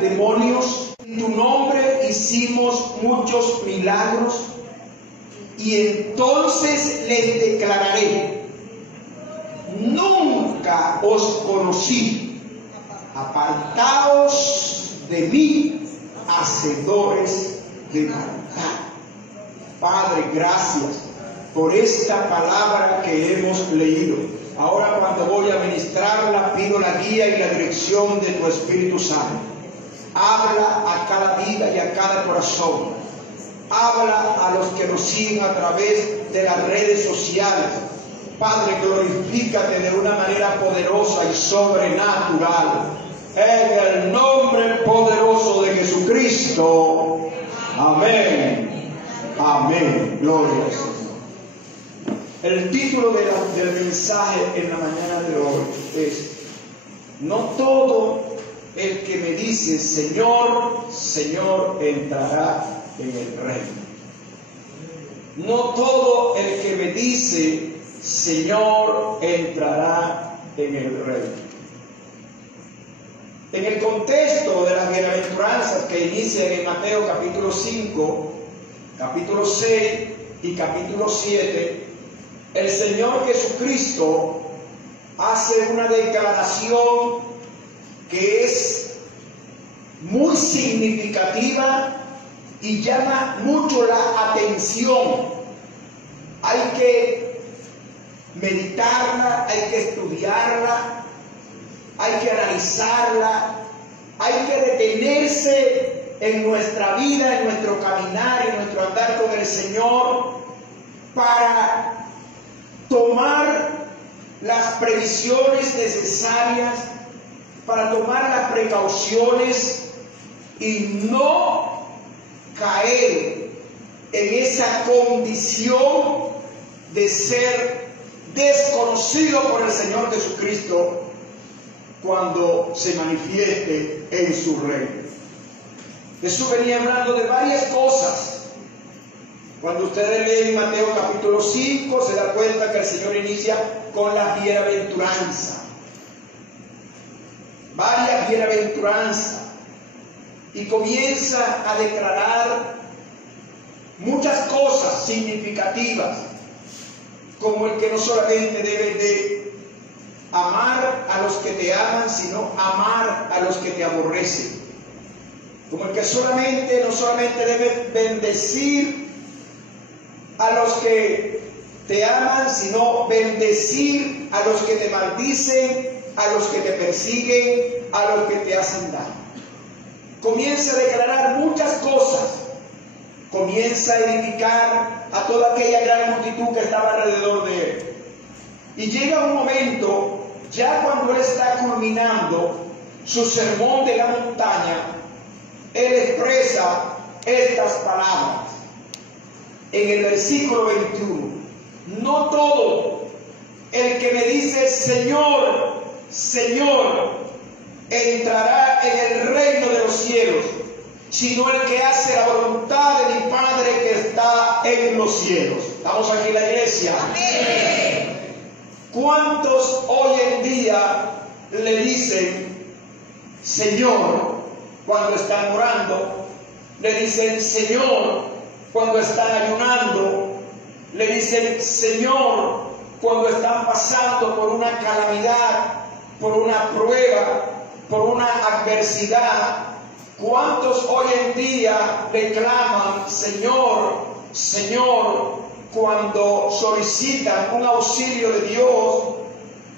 demonios, en tu nombre hicimos muchos milagros, y entonces les declararé: nunca os conocí, apartaos de mí, hacedores de maldad. Padre, gracias por esta palabra que hemos leído. Ahora, cuando voy a ministrarla, pido la guía y la dirección de tu Espíritu Santo. Habla a cada vida y a cada corazón. Habla a los que nos siguen a través de las redes sociales. Padre, glorifícate de una manera poderosa y sobrenatural. En el nombre poderoso de Jesucristo. Amén. Amén. Gloria al Señor. El título del mensaje en la mañana de hoy es: no todo el que me dice Señor, Señor entrará en el reino. No todo el que me dice Señor entrará en el reino. En el contexto de las bienaventuranzas que inician en Mateo capítulo 5, capítulo 6 y capítulo 7, el Señor Jesucristo hace una declaración que es muy significativa y llama mucho la atención. Hay que meditarla, hay que estudiarla, hay que analizarla, hay que detenerse en nuestra vida, en nuestro caminar, en nuestro andar con el Señor, para tomar las previsiones necesarias, para tomar las precauciones y no caer en esa condición de ser desconocido por el Señor Jesucristo cuando se manifieste en su reino. Jesús venía hablando de varias cosas. Cuando ustedes leen Mateo capítulo 5, se da cuenta que el Señor inicia con la bienaventuranza. Varias bienaventuranzas. Y comienza a declarar muchas cosas significativas, como el que no solamente debes de amar a los que te aman, sino amar a los que te aborrecen. Como el que no solamente debes bendecir a los que te aman, sino bendecir a los que te maldicen, a los que te persiguen, a los que te hacen daño. Comienza a declarar muchas cosas. Comienza a edificar a toda aquella gran multitud que estaba alrededor de él. Y llega un momento, ya cuando él está culminando su sermón de la montaña, él expresa estas palabras. En el versículo 21, no todo el que me dice Señor, Señor, entrará en el reino de los cielos, sino el que hace la voluntad de mi Padre que está en los cielos. ¿Estamos aquí en la iglesia? Amén. ¿Cuántos hoy en día le dicen Señor cuando están orando? Le dicen Señor cuando están ayunando, le dicen Señor cuando están pasando por una calamidad, por una prueba, por una adversidad. ¿Cuántos hoy en día le claman Señor, Señor cuando solicitan un auxilio de Dios?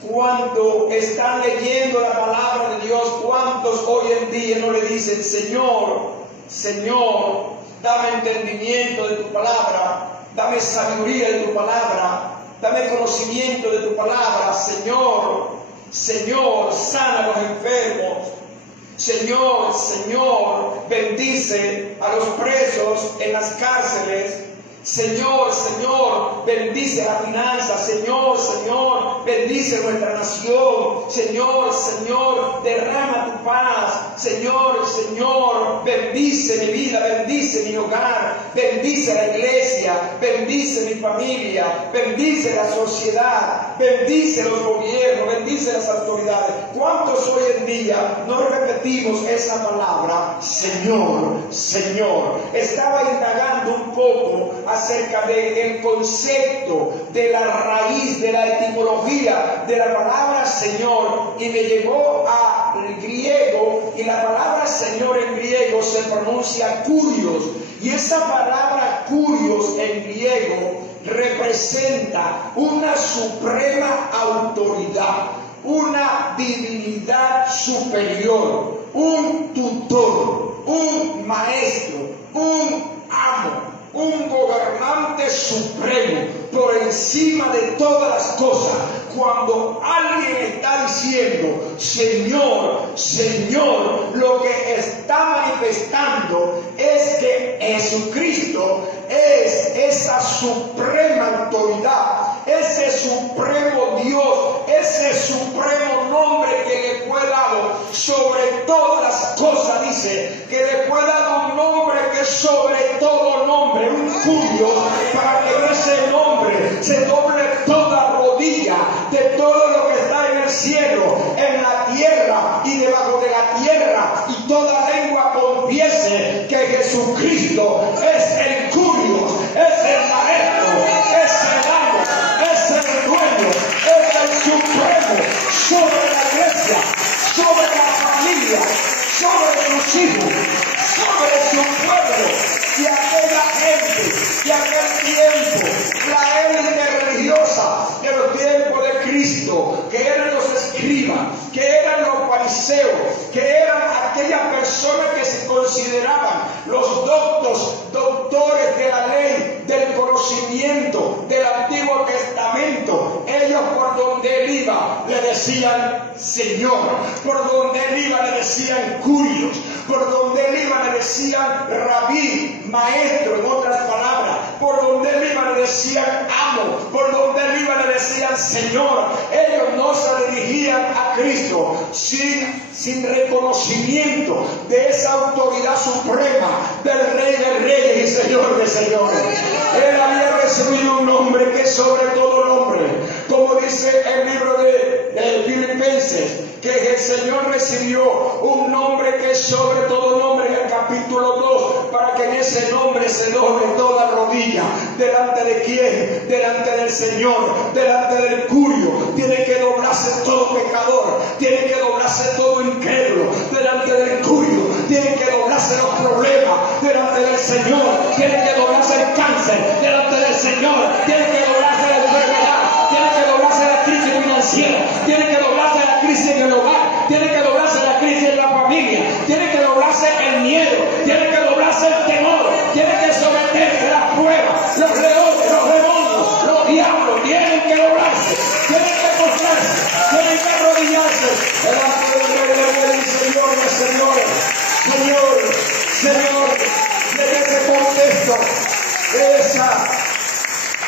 Cuando están leyendo la palabra de Dios, ¿cuántos hoy en día no le dicen Señor, Señor, dame entendimiento de tu palabra, dame sabiduría de tu palabra, dame conocimiento de tu palabra, Señor, Señor, sana a los enfermos, Señor, Señor, bendice a los presos en las cárceles, Señor, Señor, bendice la finanza, Señor, Señor, bendice nuestra nación, Señor, Señor, derrama tu paz, Señor, Señor, bendice mi vida, bendice mi hogar, bendice la iglesia, bendice mi familia, bendice la sociedad, bendice los gobiernos, bendice las autoridades. ¿Cuántos hoy en día no repetimos esa palabra, Señor, Señor? Estaba indagando un poco acerca del concepto, de la raíz, de la etimología de la palabra Señor, y me llevó al griego, y la palabra Señor en griego se pronuncia kurios, y esa palabra kurios en griego representa una suprema autoridad, una divinidad superior, un tutor, un maestro, un amo, un gobernante supremo por encima de todas las cosas. Cuando alguien está diciendo Señor, Señor, lo que está manifestando es que Jesucristo es esa suprema autoridad, ese supremo Dios, ese supremo nombre que le fue dado sobre todas las cosas. Dice que le fue dado un nombre que sobre todo nombre, un curio, para que en ese nombre se doble toda rodilla de todo lo que está en el cielo, en la tierra y debajo de la tierra, y toda lengua confiese que Jesucristo es el curio, es el maestro, es el amo, es el dueño, es el supremo sobre la iglesia, sobre la familia, sobre sus hijos, sobre su pueblo. Y aquella gente, y aquel tiempo, la élite religiosa de los tiempos de Cristo, que eran los escribas, que eran los fariseos, que eran aquellas personas que se consideraban los doctores de la ley, del conocimiento del Antiguo Testamento. Ellos por donde él iba le decían Señor, por donde él iba le decían curios, por donde él iba le decían rabí, maestro, en otras palabras, por donde él iba le decían amo, por donde él iba le decían Señor. Ellos no se dirigían a Cristo sin reconocimiento de esa autoridad suprema del Rey de Reyes y Señor de Señores. Él había recibido un nombre que es sobre todo nombre, como dice el libro de Filipenses, que el Señor recibió un nombre que es sobre todo nombre, en el capítulo 2, para que en ese nombre se doble toda rodilla. ¿Delante de quién? Delante del Señor, delante del curio. Tiene que doblarse todo pecador, tiene que doblarse todo incrédulo delante del curio, tiene que doblarse los problemas delante del Señor, tiene que doblarse el cáncer delante del Señor, tiene que doblarse la enfermedad, tiene que doblarse la crisis financiera, tiene que doblarse la crisis en el hogar, tiene que doblarse la crisis en la familia, tiene que doblarse el miedo, tiene que doblarse el temor, tiene que someterse a las pruebas, los leones, los demonios, los diablos, tienen que doblarse, tienen que postrarse, tienen que arrodillarse delante del Rey de Reyes y Señor de Señores. Señor, Señor, en este contexto,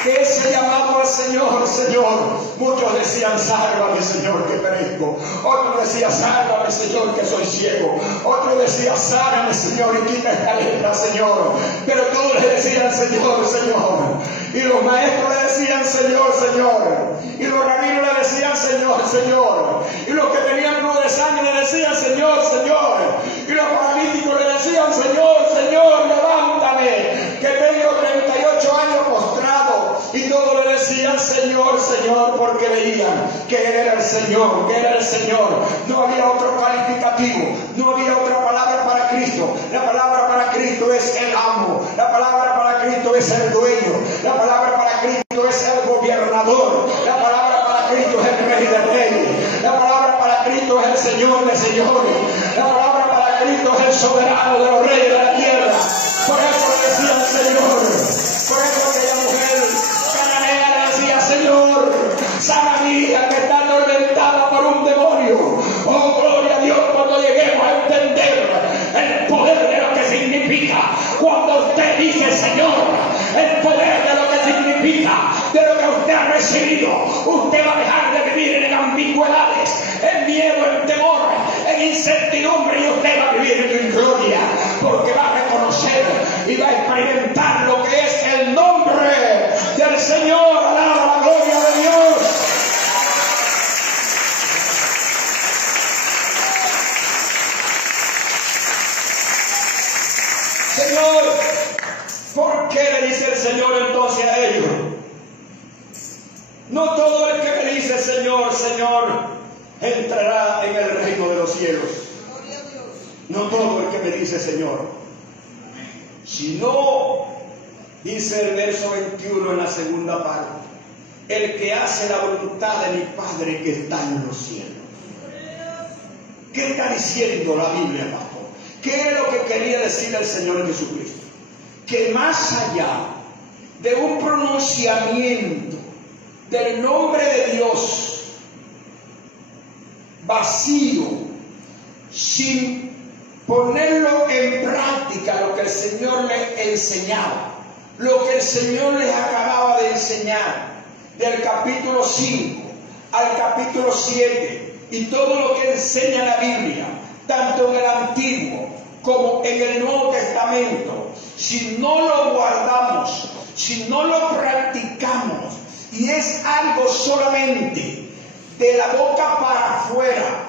ese llamado al Señor, Señor, muchos decían, sálvame, Señor, que perezco. Otros decían, sálvame, Señor, que soy ciego. Otros decían, sálvame, Señor, y quita esta lepra, Señor. Pero todos le decían, Señor, Señor. Y los maestros le decían, Señor, Señor. Y los rabinos le decían, Señor, Señor. Y los que tenían flujo de sangre le decían, Señor, Señor. Y los paralíticos le decían, Señor, Señor, levántame, que tengo 38 años postrado. Y todos le decían, Señor, Señor, porque veían que Él era el Señor, que Él era el Señor. No había otro calificativo, no había otra palabra para Cristo. La palabra para Cristo es el amo, la palabra para Cristo es el dueño, la palabra para Cristo es el gobernador, la palabra para Cristo es el Rey de Reyes, la palabra para Cristo es el Señor de Señores, la palabra para Cristo es el soberano de los reyes de la tierra. Por eso le decían, Señor, por eso aquella mujer cananea le decía, Señor, sana mi hija que está atormentada por un demonio. Oh, gloria a Dios, cuando lleguemos a entender el poder de lo que significa, cuando usted dice, Señor, el poder de lo que significa, de lo que usted ha recibido, usted va a dejar de vivir en ambigüedades, en miedo, en temor, en incertidumbre, y usted va a vivir en gloria, porque va a reconocer y va a experimentar lo que es el nombre del Señor. Alaba la gloria de Dios. Señor, ¿por qué le dice el Señor entonces a ellos? No todo el que me dice Señor, Señor, entrará en el reino de los cielos. No todo el que me dice Señor, sino, dice el verso 21 en la segunda parte, el que hace la voluntad de mi Padre que está en los cielos. ¿Qué está diciendo la Biblia, pastor? ¿Qué es lo que quería decir el Señor Jesucristo? Que más allá de un pronunciamiento del nombre de Dios vacío, sin ponerlo en práctica lo que el Señor les enseñaba, lo que el Señor les acababa de enseñar, del capítulo 5 al capítulo 7, y todo lo que enseña la Biblia, tanto en el Antiguo como en el Nuevo Testamento, si no lo guardamos, si no lo practicamos, y es algo solamente de la boca para afuera,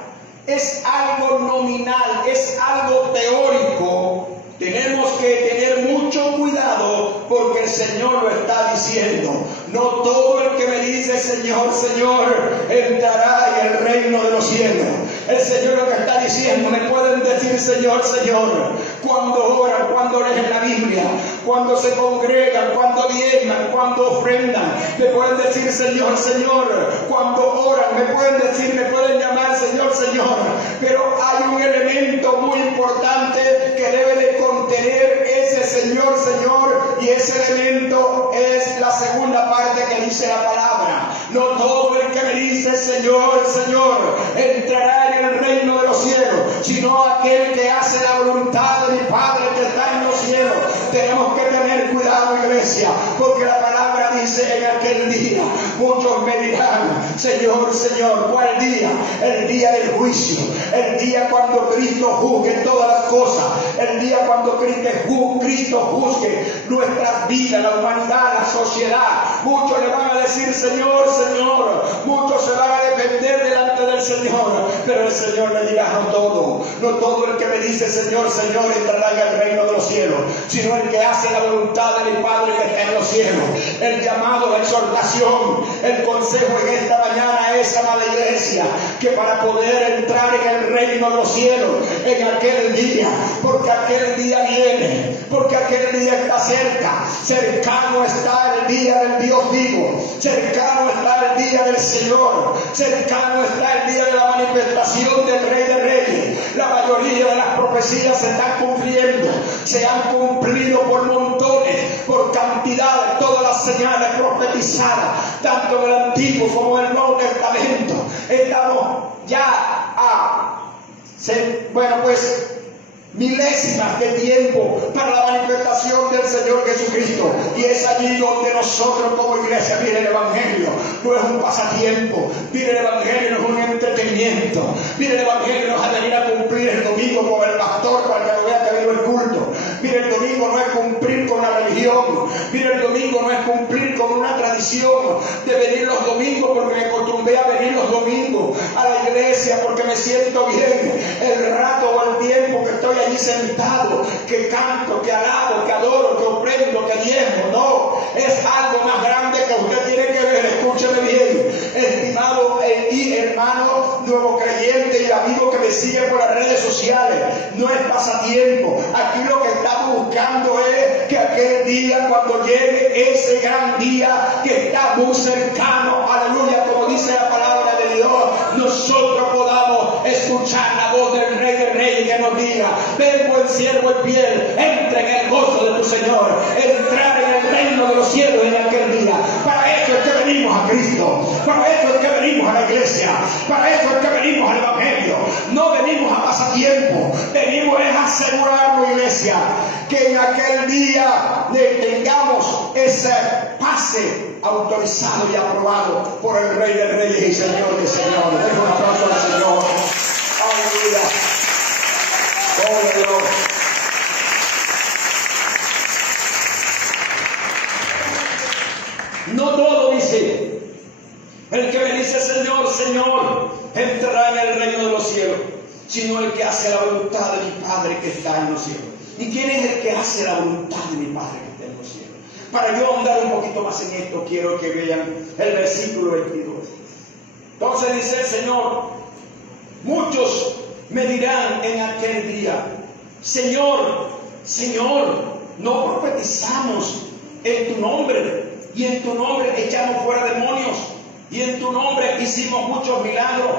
es algo nominal, es algo teórico, tenemos que tener mucho cuidado, porque el Señor lo está diciendo. No todo el que me dice Señor, Señor, entrará en el reino de los cielos. El Señor lo que está diciendo, me pueden decir Señor, Señor, cuando oran, cuando leen la Biblia, cuando se congregan, cuando diezman, cuando ofrendan, me pueden decir Señor, Señor, cuando oran, me pueden decir, me pueden llamar Señor, Señor, pero hay un elemento muy importante que debe de contener ese Señor, Señor, y ese elemento es la segunda parte que dice la palabra. No todo el que me dice Señor, Señor, entrará en el reino de los cielos, sino aquel que hace la voluntad de mi Padre que está en los cielos. Tenemos que tener cuidado, iglesia, porque la palabra dice en aquel día, muchos me dirán, Señor, Señor, ¿cuál día? El día del juicio, el día cuando Cristo juzgue todas las cosas, el día cuando Cristo juzgue nuestras vidas, la humanidad, la sociedad. Muchos le van a decir Señor, Señor, muchos se van a defender delante del Señor, pero el Señor le dirá, no todo el que me dice Señor, Señor, entrará en el reino de los cielos, sino el que hace la voluntad de mi Padre que está en los cielos. El llamado, la exhortación, el consejo en esta mañana es, amada iglesia, que para poder entrar en el reino de los cielos, en aquel día, porque aquel día viene, porque aquel día está cerca, cercano está el día del Dios vivo, cercano está el día del Señor, cercano está el día de la manifestación del Rey de Reyes. La mayoría de las profecías se están cumpliendo, se han cumplido por montones, por cantidades, todas las señales profetizadas, tanto en el Antiguo como en el Nuevo Testamento. Estamos ya milésimas de tiempo para la manifestación del Señor Jesucristo, y es allí donde nosotros como iglesia, mire, el Evangelio no es un pasatiempo, mire, el Evangelio no es un entretenimiento, mire, el Evangelio no es a venir a cumplir el domingo con el pastor para que lo vea que vino el culto, mire, el domingo no es cumplir con la religión, mire, el domingo no es cumplir con una tradición de venir los domingos porque me acostumbré a venir los domingos a la iglesia porque me siento bien, el rato o el tiempo que estoy allí sentado, que canto, que alabo, que adoro, que ofrendo, que diezmo. No, es algo más grande que usted tiene que ver. Escúcheme bien, estimado y hermano nuevo creyente y amigo que me sigue por las redes sociales, no es pasatiempo. Aquí lo que estamos buscando es que aquel día, cuando llegue ese gran día que está muy cercano, aleluya, como dice la palabra de Dios, nosotros podamos escuchar la voz del Rey de Reyes que nos diga, ven buen siervo y fiel, entra en el gozo de tu Señor, entrar en el reino de los cielos en aquel día. Para eso es que venimos a Cristo, para eso es que venimos a la iglesia, para eso es que venimos al Evangelio. No venimos a pasatiempo, venimos a asegurarnos, iglesia, que en aquel día tengamos ese pase autorizado y aprobado por el Rey de Reyes y Señor de Señores. Dejo un aplauso al Señor. Aleluya. Oh, Dios. No todo dice, el que me dice Señor, Señor, entrará en el reino de los cielos, sino el que hace la voluntad de mi Padre que está en los cielos. ¿Y quién es el que hace la voluntad de mi Padre que está en los cielos? Para yo ahondar un poquito más en esto, quiero que vean el versículo 22. Entonces dice el Señor: muchos me dirán en aquel día: Señor, Señor, no profetizamos en tu nombre, y en tu nombre echamos fuera demonios, y en tu nombre hicimos muchos milagros.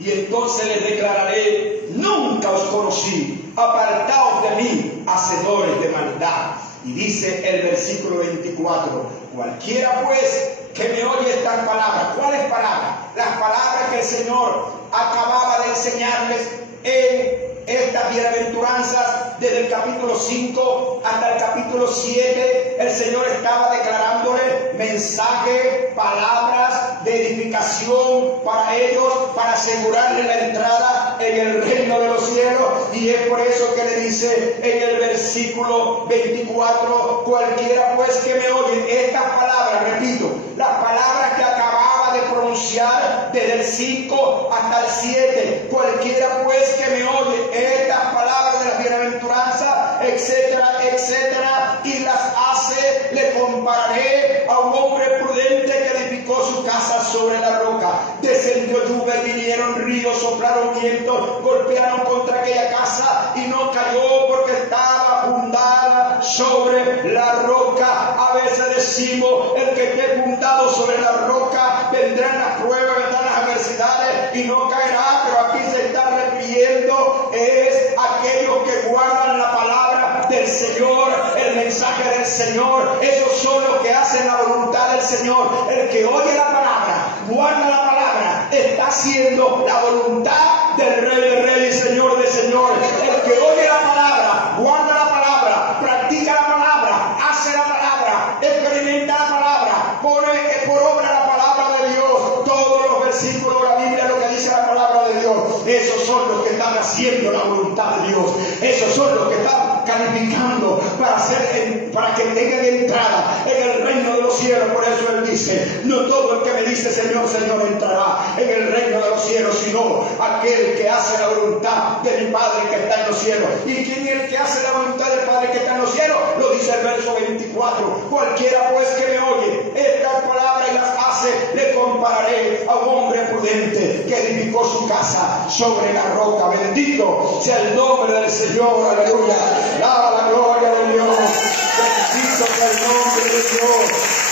Y entonces les declararé: nunca os conocí, apartaos de mí, hacedores de maldad. Y dice el versículo 24: cualquiera pues que me oye estas palabras. ¿Cuáles palabras? Las palabras que el Señor acababa de enseñarles en estas bienaventuranzas, desde el capítulo 5 hasta el capítulo 7, el Señor estaba declarándole mensaje, palabras de edificación para ellos, para asegurarle la entrada en el reino de los cielos. Y es por eso que le dice en el versículo 24: cualquiera pues que me oye estas palabras, repito, las palabras que acababa de pronunciar desde el 5 hasta el 7, cualquiera pues que me oye estas palabras de las bienaventuranzas, etcétera, etcétera, y las hace, le compararé a un hombre prudente que edificó su casa sobre la roca. Descendió lluvia, vinieron ríos, soplaron vientos, golpearon contra aquella casa y no cayó porque estaba fundada sobre la roca. A veces decimos: el que esté fundado sobre la roca, vendrán las pruebas, vendrán las adversidades y no caerá. Pero aquí se está refiriendo es aquellos que guardan la palabra del Señor, el mensaje del Señor. Esos son los que hacen la voluntad del Señor. El que oye la palabra, guarda la palabra, está haciendo la voluntad del Rey de Reyes y Señor de Señores. El que oye la palabra, guarda la palabra, practica la palabra, hace la palabra, experimenta la palabra, pone por obra la palabra de Dios. Todos los versículos de la Biblia, lo que dice la palabra de Dios, esos son los que están haciendo la voluntad de Dios. Esos son los que están calificando para que tengan entrada en el reino de los cielos. Por eso Él dice: no todo el que me dice Señor, Señor entrará en el reino de los cielos, sino aquel que hace la voluntad de mi Padre que está en los cielos. ¿Y quién es el que hace la voluntad del Padre que está en los cielos? Lo dice el verso 24: cualquiera pues que me oye estas palabras y las hace, le compararé a un hombre prudente que edificó su casa sobre la roca. Bendito sea el nombre del Señor, aleluya. Daba la gloria de Dios. Bendito sea el nombre de Dios,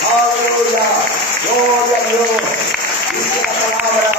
aleluya. Gloria a Dios. Dice la palabra,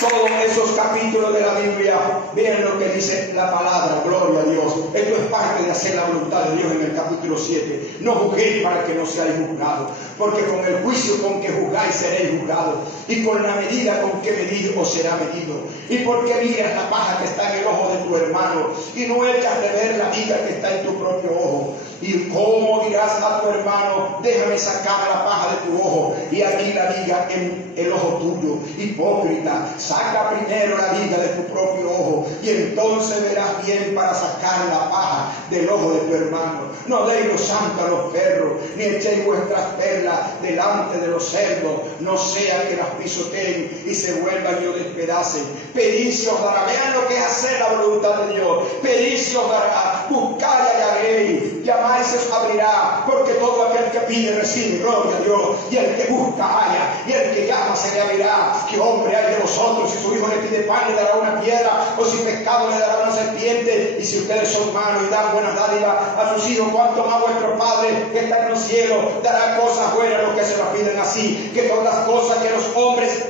todos esos capítulos de la Biblia, vean lo que dice la palabra, gloria a Dios. Esto es parte de hacer la voluntad de Dios en el capítulo 7. No juzguéis para que no seáis juzgados, porque con el juicio con que juzgáis seréis juzgados, y con la medida con que medís os será medido. Y porque miras la paja que está en el ojo de tu hermano, y no echas de ver la viga que está en tu propio ojo. Y cómo dirás a tu hermano: déjame sacar la paja de tu ojo, y aquí la viga en el ojo tuyo. Hipócrita, saca primero la viga de tu propio ojo, y entonces verás bien para sacar la paja del ojo de tu hermano. No deis los santos a los perros, ni echéis vuestras perlas delante de los cerdos, no sea que las pisoteen y se vuelvan y os despedacen. Pedid y os dará. Vean lo que es hacer la voluntad de Dios. Pedid y os dará, buscad y hallaréis, llamad y se os abrirá, porque todo aquel que pide recibe, gloria a Dios, y el que busca halla, y el que llama se le abrirá. ¿Qué hombre hay de vosotros si su hijo le pide pan le dará una piedra, o si pescado le dará una serpiente? Y si ustedes son malos y dan buenas dádivas a sus hijos, cuánto más vuestro Padre que está en los cielos dará cosas buenas a los que se las piden. Así que todas las cosas que los hombres,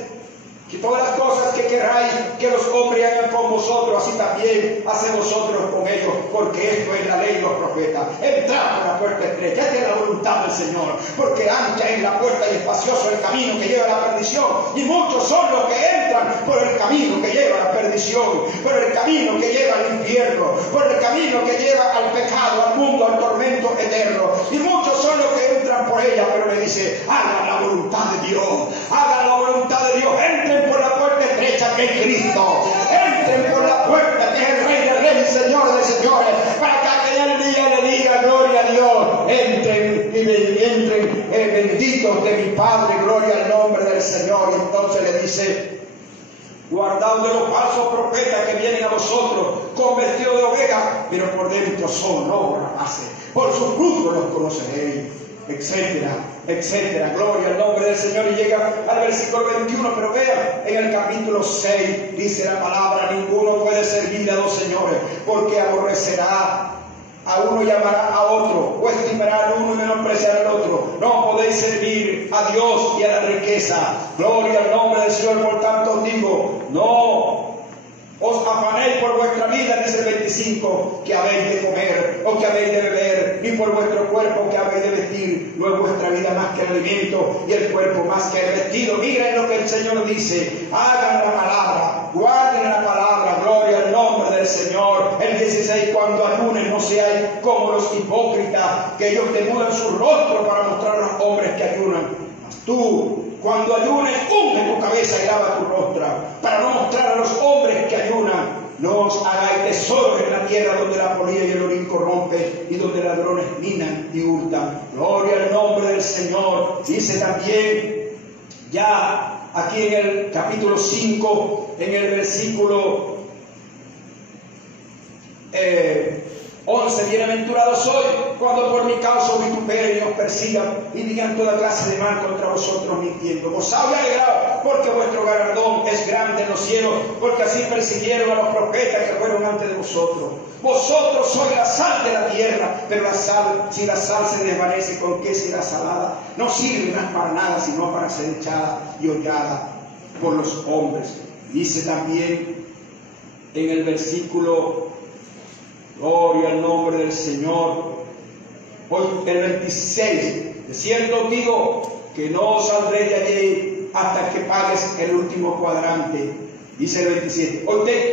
que todas las cosas que queráis que los hombres hagan con vosotros, así también haced vosotros con ellos, porque esto es la ley de los profetas. Entrad por la puerta estrecha, esta es la voluntad del Señor, porque ancha es la puerta y espacioso el camino que lleva a la perdición, y muchos son los que entran por el camino que lleva a la perdición, por el camino que lleva al infierno, por el camino que lleva al pecado, al mundo, al tormento eterno, y muchos son los que entran por ella. Pero le dice: hagan la voluntad de Dios, hagan la voluntad de Dios, entren por la puerta estrecha que es Cristo, entren por la puerta que es el Rey de Reyes y Señor de Señores, para que aquel día le diga: gloria a Dios, entren y entren benditos de mi Padre, gloria al nombre del Señor. Y entonces le dice: guarda guardaos de los falsos profetas que vienen a vosotros con vestido de oveja, pero por dentro son lobos rapaces. Por sus frutos los conoceréis, etcétera, etcétera. Gloria al nombre del Señor. Y llega al versículo 21, pero vean, en el capítulo 6 dice la palabra: ninguno puede servir a dos señores, porque aborrecerá a uno y amará a otro, o estimará al uno y menospreciará al otro. No podéis servir a Dios y a la riqueza. Gloria al nombre del Señor. Por tanto os digo, no os afanéis por vuestra vida, dice el 25, que habéis de comer o que habéis de beber, ni por vuestro cuerpo que habéis de vestir. No es vuestra vida más que el alimento y el cuerpo más que el vestido. Miren lo que el Señor dice: hagan la palabra, guarden la palabra. Gloria al nombre del Señor. El 16, cuando ayunen no seáis como los hipócritas, que ellos demudan su rostro para mostrar a los hombres que ayunan. Mas tú, cuando ayunes, unge tu cabeza y lava tu rostro, para no mostrar a los hombres que ayunan. No os hagáis tesoros en la tierra, donde la polilla y el orín corrompe, y donde ladrones minan y hurtan. Gloria al nombre del Señor. Dice también, ya aquí en el capítulo 5, en el versículo 11, bienaventurados sois cuando por mi causa os vituperen y os persigan y digan toda clase de mal contra vosotros mintiendo. Gozaos y alegraos, porque vuestro galardón es grande en los cielos, porque así persiguieron a los profetas que fueron antes de vosotros. Vosotros sois la sal de la tierra, pero la sal, si la sal se desvanece, ¿con qué será salada? No sirve más para nada, sino para ser echada y hollada por los hombres. Dice también en el versículo, gloria al nombre del Señor, hoy el 26, de cierto os digo que no saldréis de allí hasta que pagues el último cuadrante. Dice el 27,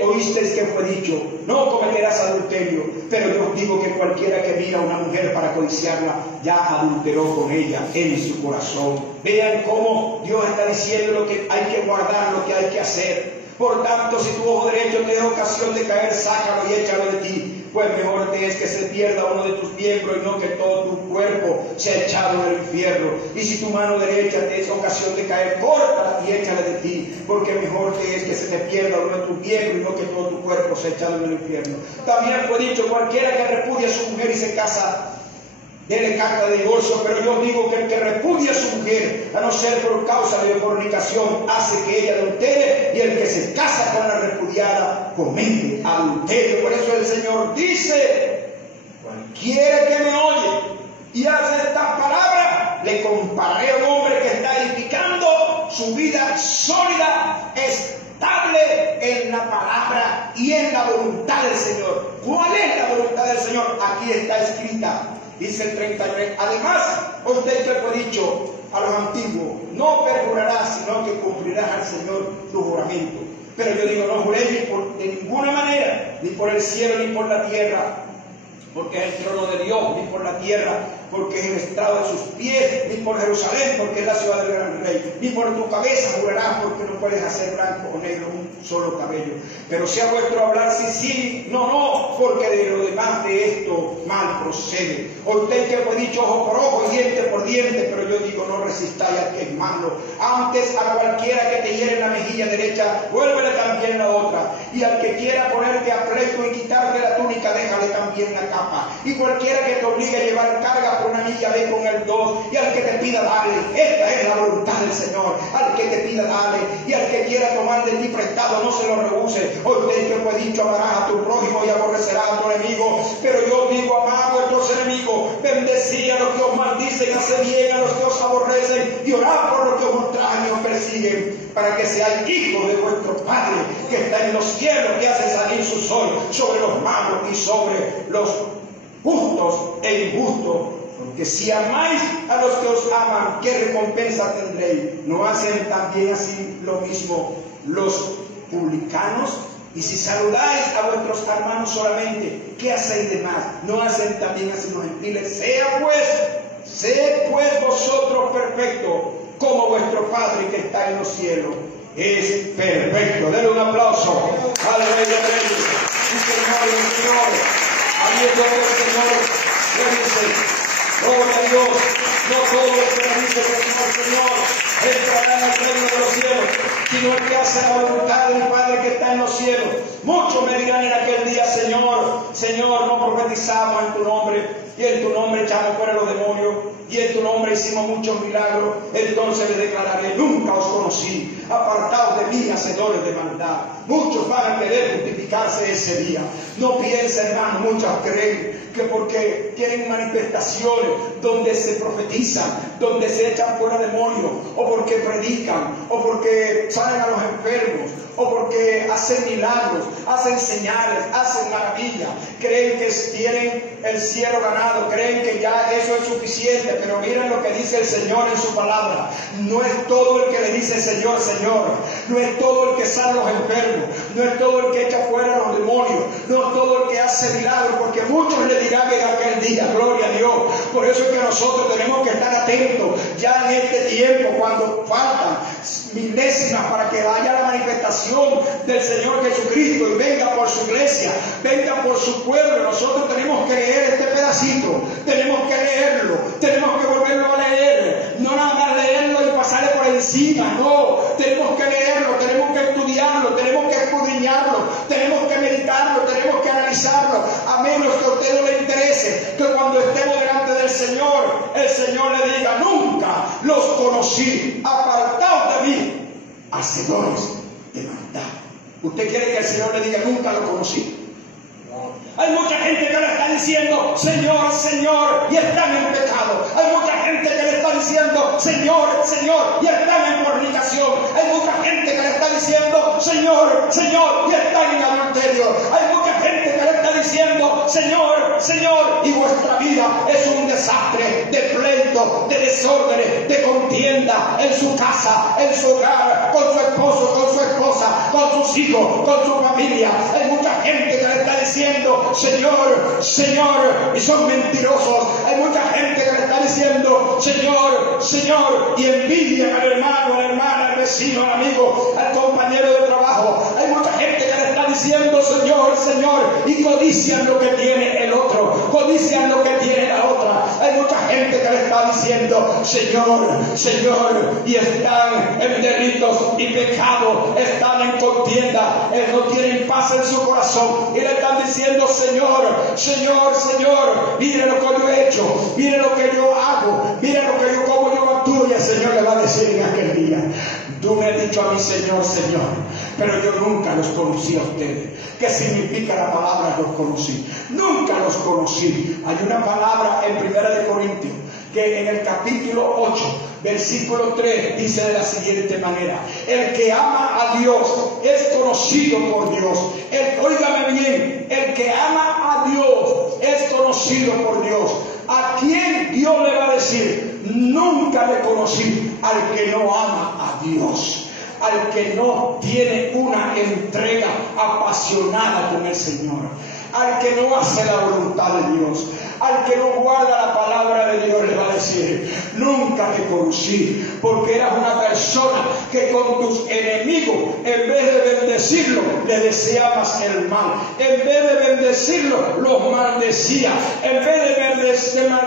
oísteis que fue dicho, no cometerás adulterio, pero yo os digo que cualquiera que mira a una mujer para codiciarla, ya adulteró con ella en su corazón. Vean cómo Dios está diciendo lo que hay que guardar, lo que hay que hacer. Por tanto, si tu ojo derecho te da ocasión de caer, sácalo y échalo de ti, pues mejor te es que se pierda uno de tus miembros y no que todo tu cuerpo sea echado en el infierno. Y si tu mano derecha te es ocasión de caer, córtala y échala de ti, porque mejor te es que se te pierda uno de tus miembros y no que todo tu cuerpo sea echado en el infierno. También fue dicho, cualquiera que repudia a su mujer y se casa, dele carta de divorcio, pero yo digo que el que repudia a su mujer, a no ser por causa de fornicación, hace que ella adultere, y el que se casa con la repudiada comete adulterio. Por eso el Señor dice, cualquiera que me oye y hace estas palabras, le compararé a un hombre que está edificando su vida sólida, estable en la palabra y en la voluntad del Señor. ¿Cuál es la voluntad del Señor? Aquí está escrita. Dice el 33, además os he dicho a los antiguos, no perjurarás, sino que cumplirás al Señor tu juramento. Pero yo digo, no juréis de ninguna manera, ni por el cielo ni por la tierra, porque es el trono de Dios, ni por la tierra, porque es el estrado de sus pies, ni por Jerusalén, porque es la ciudad del gran rey, ni por tu cabeza jurarás, porque no puedes hacer blanco o negro un solo cabello. Pero sea vuestro hablar sí, sí, no, no, porque de lo demás de esto mal procede. Oísteis que fue dicho ojo por ojo y diente por diente, pero yo digo, no resistáis al que es malo. Antes a cualquiera que te hiere en la mejilla derecha, vuélvele también la otra. Y al que quiera ponerte a pleito y quitarte la túnica, déjale también la capa. Y cualquiera que te obligue a llevar carga por una milla, ve con el 2. Y al que te pida, dale. Esta es la voluntad del Señor. Al que te pida, dale. Y al que quiera tomar de ti prestado, no se lo rehúse. Oísteis que fue dicho, amarás a tu prójimo y aborrecerás a tu enemigo. Pero yo digo, amad a vuestros enemigos, bendecid a los que os maldicen, haced bien a los que os aborrecen, y orad por los que os ultrajan y os persiguen, para que seáis hijos de vuestro Padre que está en los cielos, que hace salir su sol sobre los malos y sobre los justos e injustos. Porque si amáis a los que os aman, ¿qué recompensa tendréis? ¿No hacen también así lo mismo los publicanos? Y si saludáis a vuestros hermanos solamente, ¿qué hacéis de más? ¿No hacen también así los gentiles? Sed pues vosotros perfectos, como vuestro Padre que está en los cielos es perfecto. Denle un aplauso al Rey de Reyes y Señor de Señores. Ahí es donde el Señor le dice, Gloria a Dios. No todo el que me dice Señor, Señor, entrará en el reino de los cielos, sino el que hace la voluntad de mi Padre que está en los cielos. Muchos me dirán en aquel día, Señor, Señor, no profetizamos en tu nombre, y en tu nombre echamos fuera los demonios, y en tu nombre hicimos muchos milagros. Entonces les declararé: nunca os conocí, apartaos de mí, hacedores de maldad. Muchos van a querer justificarse ese día. No piensen, hermano, muchos creen que porque tienen manifestaciones donde se profetizan, donde se echan fuera demonios, o porque predican, o porque salen a los enfermos, o porque hacen milagros, hacen señales, hacen maravillas, creen que tienen el cielo ganado, creen que ya eso es suficiente. Pero miren lo que dice el Señor en su palabra: no es todo el que le dice Señor, Señor, no es todo el que sana a los enfermos, no es todo el que echa fuera a los demonios, no es todo el que hace milagros, porque muchos le dirán en aquel día, gloria a Dios. Por eso es que nosotros tenemos que estar atentos ya en este tiempo, cuando faltan milésimas para que vaya la manifestación del Señor Jesucristo y venga por su iglesia, venga por su pueblo. Nosotros tenemos que leer este pedacito, tenemos que leerlo, tenemos que volverlo a leer, no nada más leerlo y pasarle por encima, no, tenemos que leerlo, tenemos que estudiarlo, tenemos que escudriñarlo, tenemos que meditarlo, tenemos que analizarlo, a menos que a usted no le interese que cuando estemos delante del Señor, el Señor le diga: nunca los conocí, apartaos de mí, hacedores de maldad. ¿Usted quiere que el Señor le diga: nunca lo conocí? Hay mucha gente que le está diciendo Señor, Señor, y están en pecado. Hay mucha gente que le está diciendo Señor, Señor, y están en fornicación. Hay mucha gente que le está diciendo Señor, Señor, y están en adulterio. Hay mucha gente que le está diciendo Señor, Señor, y vuestra vida es un desastre de pleito, de desorden, de contienda en su casa, en su hogar, con su esposo, con su esposa, con sus hijos, con su familia. Hay mucha gente que le está diciendo Señor, Señor, y son mentirosos. Hay mucha gente que le está diciendo Señor, Señor, y envidian al hermano, a la hermana, al vecino, al amigo, al compañero de trabajo. Hay mucha gente que le está diciendo Señor, Señor, y codician lo que tiene el otro, codician lo que tiene la otra. Hay mucha gente que le está diciendo Señor, Señor, y están en delitos y pecados, están en contienda, no tienen paz en su corazón, y le están diciendo Señor, Señor, Señor, mire lo que yo he hecho, mire lo que yo hago, mire lo que yo, cómo yo actúo. Y el Señor le va a decir en aquel día: tú me has dicho a mí Señor, Señor, pero yo nunca los conocí a ustedes. ¿Qué significa la palabra los conocí? Nunca los conocí. Hay una palabra en 1 Corintios que en el capítulo 8, versículo 3, dice de la siguiente manera: el que ama a Dios es conocido por Dios. Óigame bien, el que ama a Dios es conocido por Dios. ¿A quién Dios le va a decir? Nunca le conocí. Al que no ama a Dios, al que no tiene una entrega apasionada con el Señor, al que no hace la voluntad de Dios, al que no guarda la palabra de Dios, le va a decir: nunca te conocí, porque eras una persona que con tus enemigos, en vez de bendecirlos, le deseabas el mal. En vez de bendecirlos, los maldecías. En vez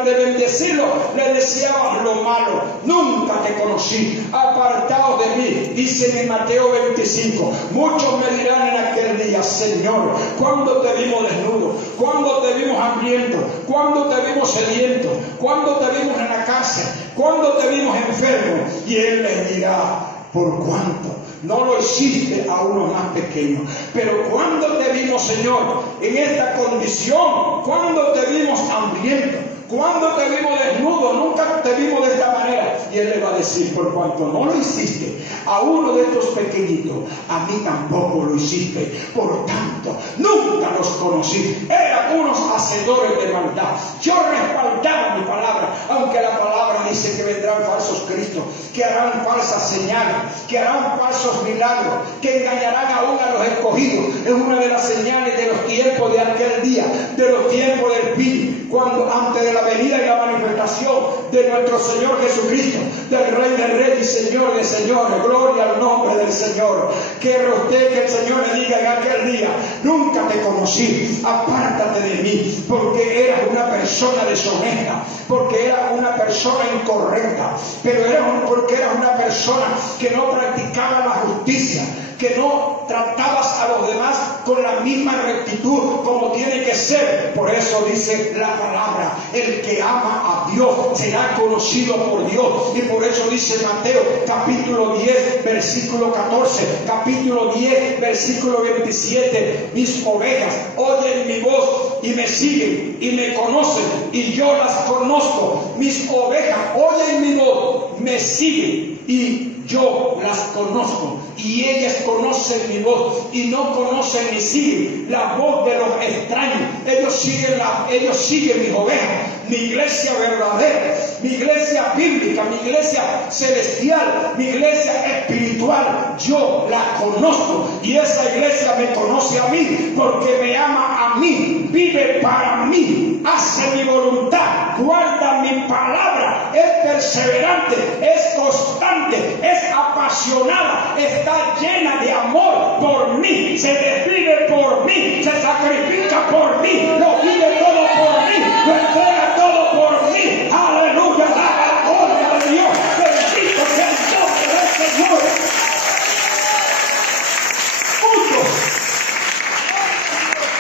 de bendecirlos, le deseabas lo malo. Nunca te conocí, apartaos de mí, dice en Mateo 25. Muchos me dirán en aquel día: Señor, ¿cuándo te vimos desnudo? ¿Cuándo te vimos hambriento? ¿Cuándo te vimos sediento? ¿Cuándo te vimos en la cárcel? ¿Cuándo te vimos enfermo? Y Él les dirá: ¿por cuánto no lo hiciste a uno más pequeño? Pero ¿cuándo te vimos, Señor, en esta condición? ¿Cuándo te vimos hambriento? ¿Cuándo te vimos desnudo? Nunca te vimos de esta manera. Y Él le va a decir: por cuanto no lo hiciste a uno de estos pequeñitos, a mí tampoco lo hiciste. Por tanto, nunca los conocí. Eran unos hacedores de maldad. Yo respaldaba mi palabra, aunque la palabra dice que vendrán falsos cristos, que harán falsas señales, que harán falsos milagros, que engañarán aún a los escogidos. Es una de las señales de los tiempos de aquel día, de los tiempos del fin, cuando antes de la venida y la manifestación de nuestro Señor Jesucristo, del Rey de Reyes y Señor de Señores. Gloria al nombre del Señor. Quiere usted que el Señor le diga en aquel día: nunca te conocí, apártate de mí, porque eras una persona deshonesta, porque eras una persona incorrecta, pero porque eras una persona que no practicaba la justicia, que no tratabas a los demás con la misma rectitud como tiene que ser. Por eso dice la palabra: el que ama a Dios será conocido por Dios. Y por eso dice Mateo capítulo 10 versículo 14, capítulo 10 versículo 27: mis ovejas oyen mi voz y me siguen y me conocen y yo las conozco. Mis ovejas oyen mi voz, me siguen y yo las conozco, y ellas conocen mi voz y no conocen ni siguen la voz de los extraños. Ellos siguen mis ovejas. Mi iglesia verdadera, mi iglesia bíblica, mi iglesia celestial, mi iglesia espiritual, yo la conozco, y esa iglesia me conoce a mí porque me ama a mí, vive para mí, hace mi voluntad, guarda mi palabra, es perseverante, es constante, es apasionada, está llena de amor por mí, se desvive por mí, se sacrifica por mí, lo vive todo por mí, lo entrega todo por mí. Aleluya, la gloria de Dios. Bendito sea el nombre del Señor.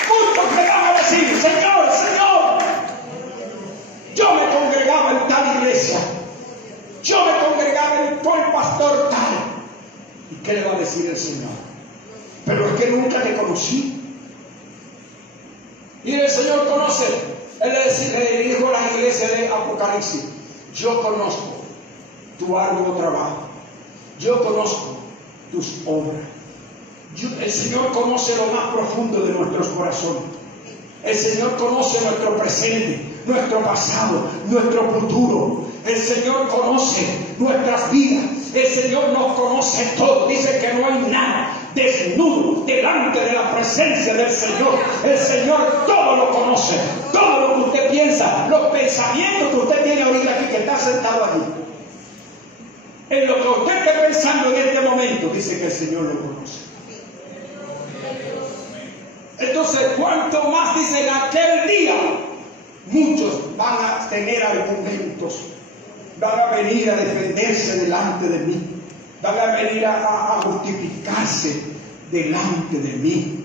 Muchos me van a decir: Señor, yo me congregaba en tal iglesia, yo me congregaba en el pastor tal. ¿Y qué le va a decir el Señor? Pero es que nunca te conocí. Y el Señor conoce. Él le dijo a las iglesias de Apocalipsis: yo conozco tu arduo trabajo, yo conozco tus obras. El Señor conoce lo más profundo de nuestros corazones. El Señor conoce nuestro presente, nuestro pasado, nuestro futuro. El Señor conoce nuestras vidas. El Señor nos conoce todo. Dice que no hay nada desnudo delante de la presencia del Señor. El Señor todo lo conoce, todo lo que usted piensa, los pensamientos que usted tiene ahorita aquí, que está sentado allí, en lo que usted esté pensando en este momento, dice que el Señor lo conoce. Entonces, cuanto más dice en aquel día, muchos van a tener argumentos, van a venir a defenderse delante de mí, van a venir a justificarse delante de mí.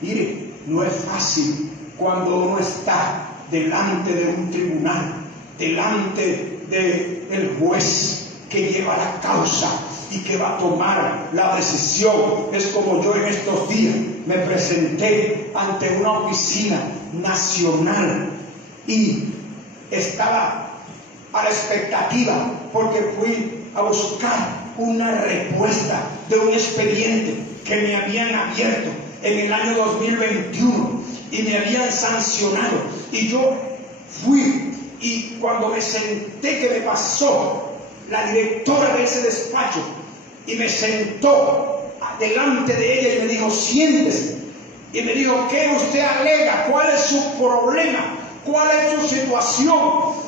Mire, no es fácil cuando uno está delante de un tribunal, delante del juez que lleva la causa y que va a tomar la decisión. Es como yo en estos días me presenté ante una oficina nacional y estaba a la expectativa porque fui a buscar una respuesta de un expediente que me habían abierto en el año 2021 y me habían sancionado. Y yo fui, y cuando me senté, que me pasó la directora de ese despacho y me sentó delante de ella y me dijo: siéntese. Y me dijo: ¿qué usted alega? ¿Cuál es su problema? ¿Cuál es su situación?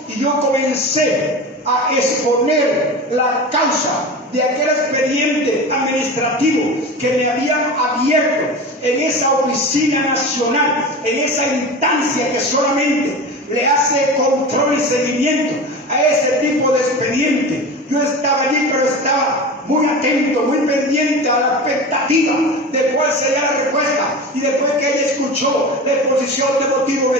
Y yo comencé a exponer la causa de aquel expediente administrativo que me habían abierto en esa oficina nacional, en esa instancia que solamente le hace control y seguimiento a ese tipo de expediente. Yo estaba allí, pero estaba muy atento, muy pendiente a la expectativa de cuál sería la respuesta. Y después que ella escuchó la exposición de motivo,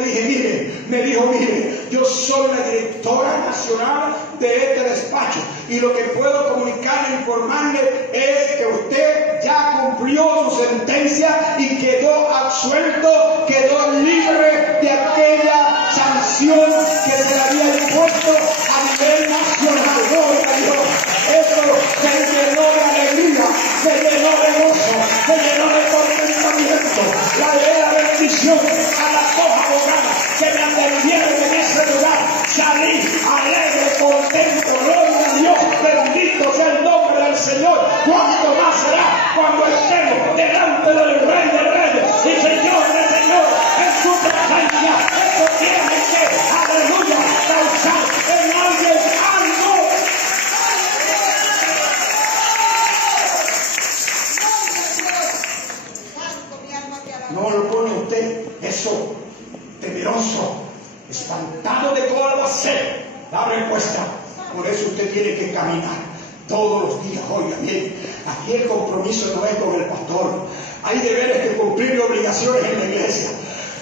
me dijo, mire, yo soy la directora nacional de este despacho y lo que puedo comunicarle, informarle, es que usted ya cumplió su sentencia y quedó absuelto, quedó libre de aquella sanción que se le había impuesto a nivel nacional. Gloria a Dios. Eso me llenó de alegría, me llenó de gozo, me llenó de contentamiento. La bendición a las dos abogadas que me atendieron en ese lugar. Salí alegre, contento. Gloria a Dios. Bendito sea el nombre del Señor. ¿Cuánto más será cuando estemos delante del Rey de Reyes y Señor de Señores en su presencia? Eso tiene que, aleluya, causar en alguien temeroso, espantado de todo albacea. La respuesta. Por eso usted tiene que caminar todos los días. Oiga bien, aquí el compromiso no es con el pastor. Hay deberes que cumplir y obligaciones en la iglesia.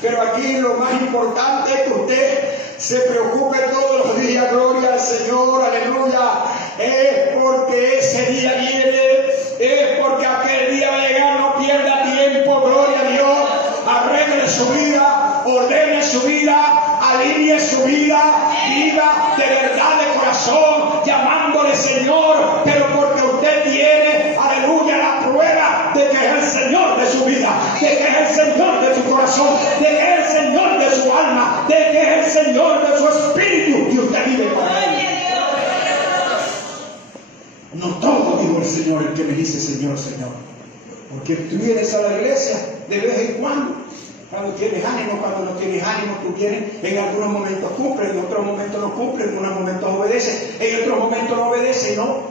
Pero aquí lo más importante es que usted se preocupe todos los días. Gloria al Señor, aleluya. Es porque ese día viene, es porque aquel día va a llegar. No pierda tiempo, gloria a Dios. Arregle su vida, ordene su vida, alinee su vida, viva de verdad, de corazón, llamándole Señor, pero porque usted tiene, aleluya, la prueba de que es el Señor de su vida, de que es el Señor de su corazón, de que es el Señor de su alma, de que es el Señor de su espíritu, y usted vive para Él. No todo, dijo el Señor, el que me dice Señor, Señor. Porque tú vienes a la iglesia de vez en cuando tienes ánimo, cuando no tienes ánimo, tú vienes, en algunos momentos cumple, en otros momentos no cumple, en unos momentos obedece, en otros momentos no obedece, no.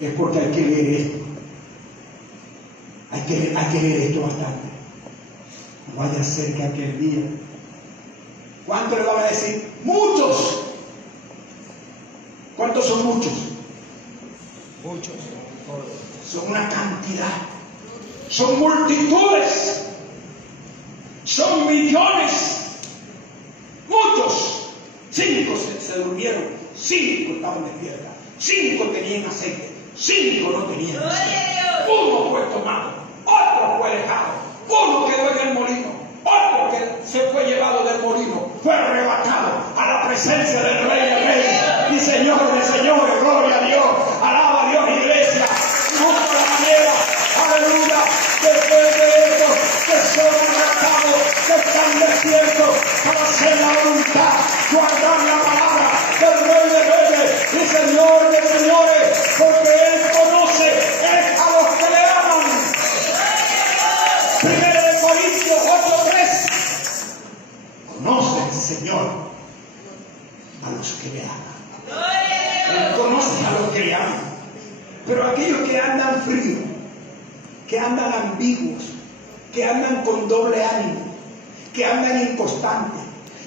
Es porque hay que leer esto. Hay que leer esto bastante. No vaya a ser que aquel día, ¿cuánto le van a decir? ¡Muchos! ¿Cuántos son muchos? Muchos. Son una cantidad, son multitudes, son millones, muchos. 5 se durmieron, 5 estaban despiertas, 5 tenían aceite, 5 no tenían aceite. 1 fue tomado, otro fue dejado, 1 quedó en el molino, otro que se fue llevado del molino, fue arrebatado a la presencia del Rey de Reyes y Señor de Señores. Gloria a Dios, alaba a Dios, iglesia. Busca la manera, aleluya, después de esto, que son arrebatados, que están despiertos para hacer la voluntad, guardar la palabra del Rey de Reyes y Señor de Señores, porque Él conoce a los que le aman. 1 Corintios 8:3. Conoce el Señor a los que le aman. Él conoce a los que le aman. Pero aquellos que andan fríos, que andan ambiguos, que andan con doble ánimo, que andan inconstantes,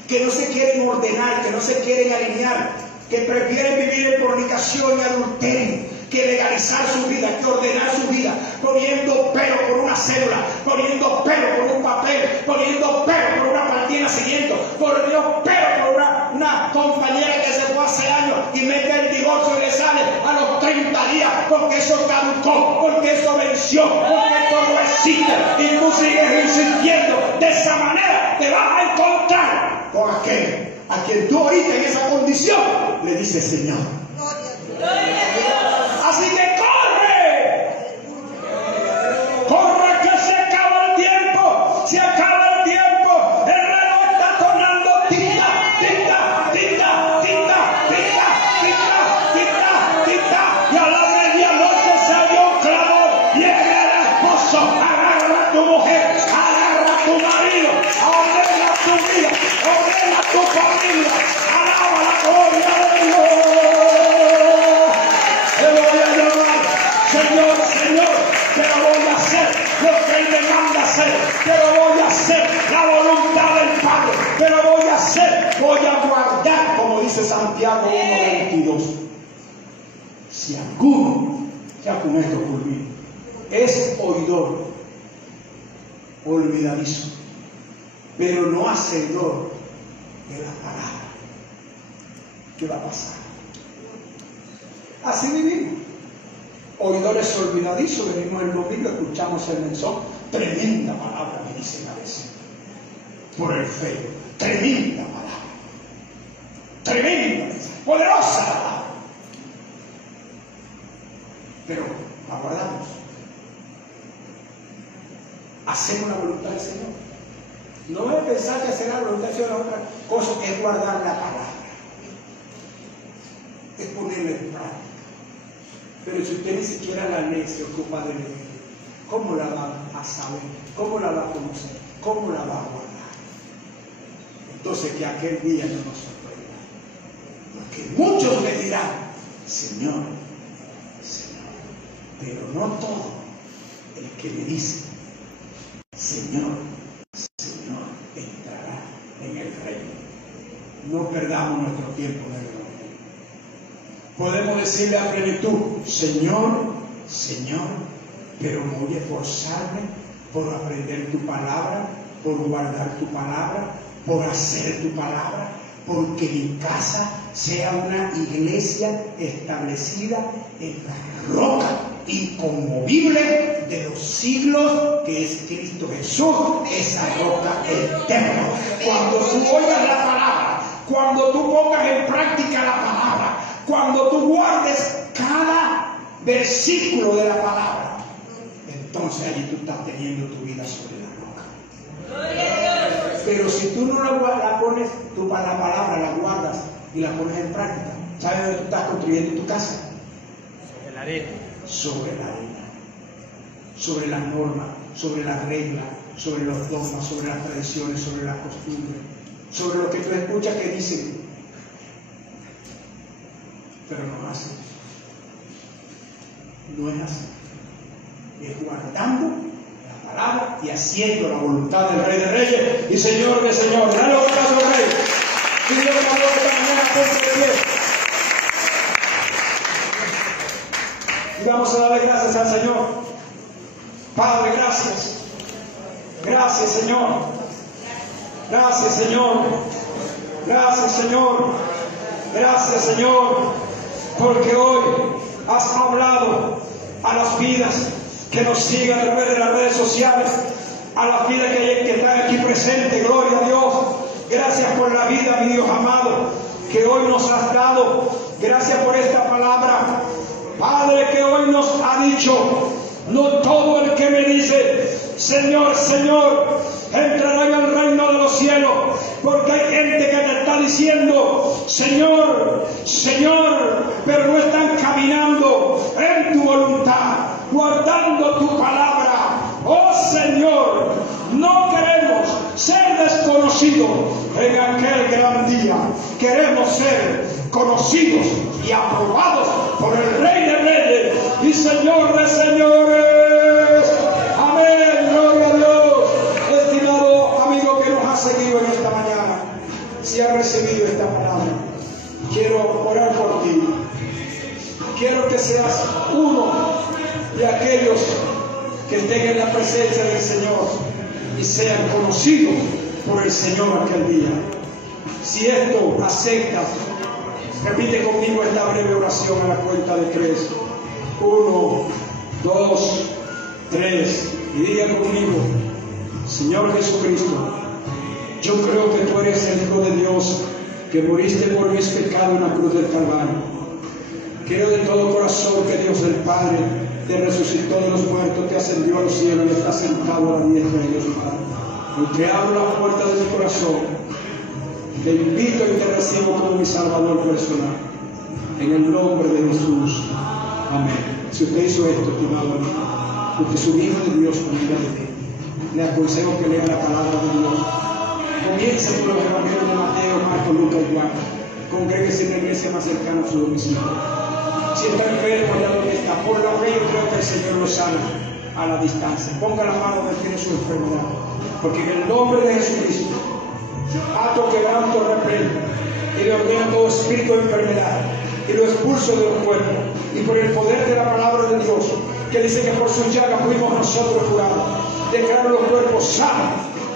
que no se quieren ordenar, que no se quieren alinear, que prefieren vivir en fornicación y adulterio, que legalizar su vida, que ordenar su vida, poniendo pero por una cédula, poniendo pero por un papel, poniendo pero por una partida de nacimiento, poniendo pero por una compañera que se fue hace años y mete el divorcio y le sale a los 30 días, porque eso caducó, porque eso venció, porque esto no existe, y tú sigues insistiendo. De esa manera te vas a encontrar con aquel a quien tú ahorita en esa condición le dices Señor. Así que corre que se acaba el tiempo, se acaba el tiempo, el reloj está tornando tinta, tinta, tinta, tinta, tinta, tinta, tinta, tinta, y a la medianoche se oyó un clamor, viene el esposo, agarra a tu mujer, agarra a tu marido, ordena tu vida, ordena tu familia, alaba la gloria de Dios. Señor, Señor, pero voy a hacer lo que Él me manda hacer, pero voy a hacer la voluntad del Padre, pero voy a guardar, como dice Santiago 1:22. Si alguno, ya con esto culmino, es oidor, olvidadizo, pero no hacedor de la palabra, ¿qué va a pasar? Así vivimos. Oidores olvidadizos, venimos el domingo, escuchamos el mensaje, tremenda palabra, me dicen a veces, por el feo, tremenda palabra, tremenda, poderosa palabra, pero la guardamos, hacemos la voluntad del Señor. No voy a pensar que hacer la voluntad del Señor es otra cosa, es guardar la palabra, es ponerla en práctica. Pero si usted ni siquiera la lee, se ocupa de leer, ¿cómo la va a saber? ¿Cómo la va a conocer? ¿Cómo la va a guardar? Entonces que aquel día no nos sorprenda. Porque muchos le dirán, Señor, Señor. Pero no todo el que le dice, Señor, Señor, entrará el reino. No perdamos nuestro tiempo en el reino. Podemos decirle a plenitud: Señor, Señor, pero voy a esforzarme por aprender tu palabra, por guardar tu palabra, por hacer tu palabra, porque mi casa sea una iglesia establecida en la roca inconmovible de los siglos, que es Cristo Jesús, esa roca eterna. Cuando tú oigas la palabra, cuando tú pongas en práctica la palabra, cuando tú guardes cada versículo de la palabra, entonces allí tú estás teniendo tu vida sobre la roca. Pero si tú no la pones, tú la palabra la guardas y la pones en práctica, ¿sabes dónde tú estás construyendo tu casa? Sobre la arena. Sobre la arena, sobre las normas, sobre las reglas, sobre los dogmas, sobre las tradiciones, sobre las costumbres, sobre lo que tú escuchas que dicen, pero no haces. No es así. Es guardando la palabra y haciendo la voluntad del Rey de Reyes y Señor de Señores. Dale un aplauso al Rey. Y Dios te adore esta mañana, ponte de pie. Y vamos a darle gracias al Señor. Padre, gracias. Gracias, Señor. Gracias, Señor. Gracias, Señor. Gracias, Señor. Porque hoy has hablado a las vidas que nos siguen a través de las redes sociales, a las vidas que están aquí presentes. Gloria a Dios. Gracias por la vida, mi Dios amado, que hoy nos has dado. Gracias por esta palabra, Padre, que hoy nos ha dicho: no todo el que me dice Señor, Señor, entrará en el reino de los cielos, porque hay gente que te está diciendo Señor, Señor, pero no están caminando en tu voluntad, guardando tu palabra. Oh Señor, no queremos ser desconocidos en aquel gran día. Queremos ser conocidos y aprobados por el Rey de Reyes y Señor de Señores. Amén, gloria a Dios. Estimado amigo que nos ha seguido en esta mañana, si ha recibido esta palabra, quiero orar por ti. Quiero que seas uno de aquellos que estén en la presencia del Señor y sean conocidos por el Señor aquel día. Si esto aceptas, repite conmigo esta breve oración a la cuenta de 3. 1, 2, 3. Y diga conmigo: Señor Jesucristo, yo creo que tú eres el Hijo de Dios, que moriste por mis pecados en la cruz del Calvario. Creo de todo corazón que Dios el Padre te resucitó de los muertos, te ascendió a los cielos y está sentado a la diestra de Dios Padre. Y te abro la puerta de mi corazón, te invito y te recibo como mi Salvador personal, en el nombre de Jesús. Amén. Si usted hizo esto, estimado amigo, porque su Hijo de Dios cuida de ti, le aconsejo que lea la palabra de Dios. Comience por los evangelios de Mateo, Marcos, Lucas y Juan. Congréguese en la iglesia más cercana a su domicilio. Si está enfermo, allá donde está, por la fe yo creo que el Señor lo sana a la distancia. Ponga la mano donde tiene su enfermedad, porque en el nombre de Jesucristo ato, quebranto, reprendo y le ordeno todo espíritu de enfermedad y lo expulso de los cuerpos, y por el poder de la palabra de Dios, que dice que por sus llagas fuimos nosotros curados, declaro los cuerpos sanos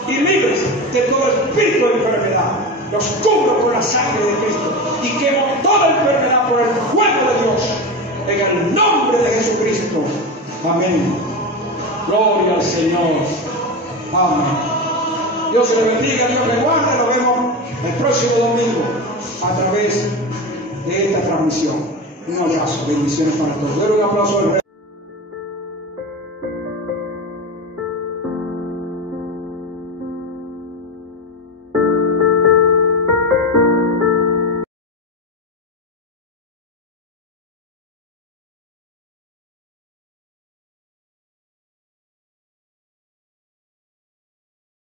y libres de todo espíritu de enfermedad. Los cubro con la sangre de Cristo y quemo toda enfermedad por el fuego de Dios, en el nombre de Jesucristo. Amén. Gloria al Señor. Amén. Dios le bendiga, Dios le guarde. Nos vemos el próximo domingo a través de esta transmisión. Un abrazo, bendiciones para todos. Den un aplauso al Rey.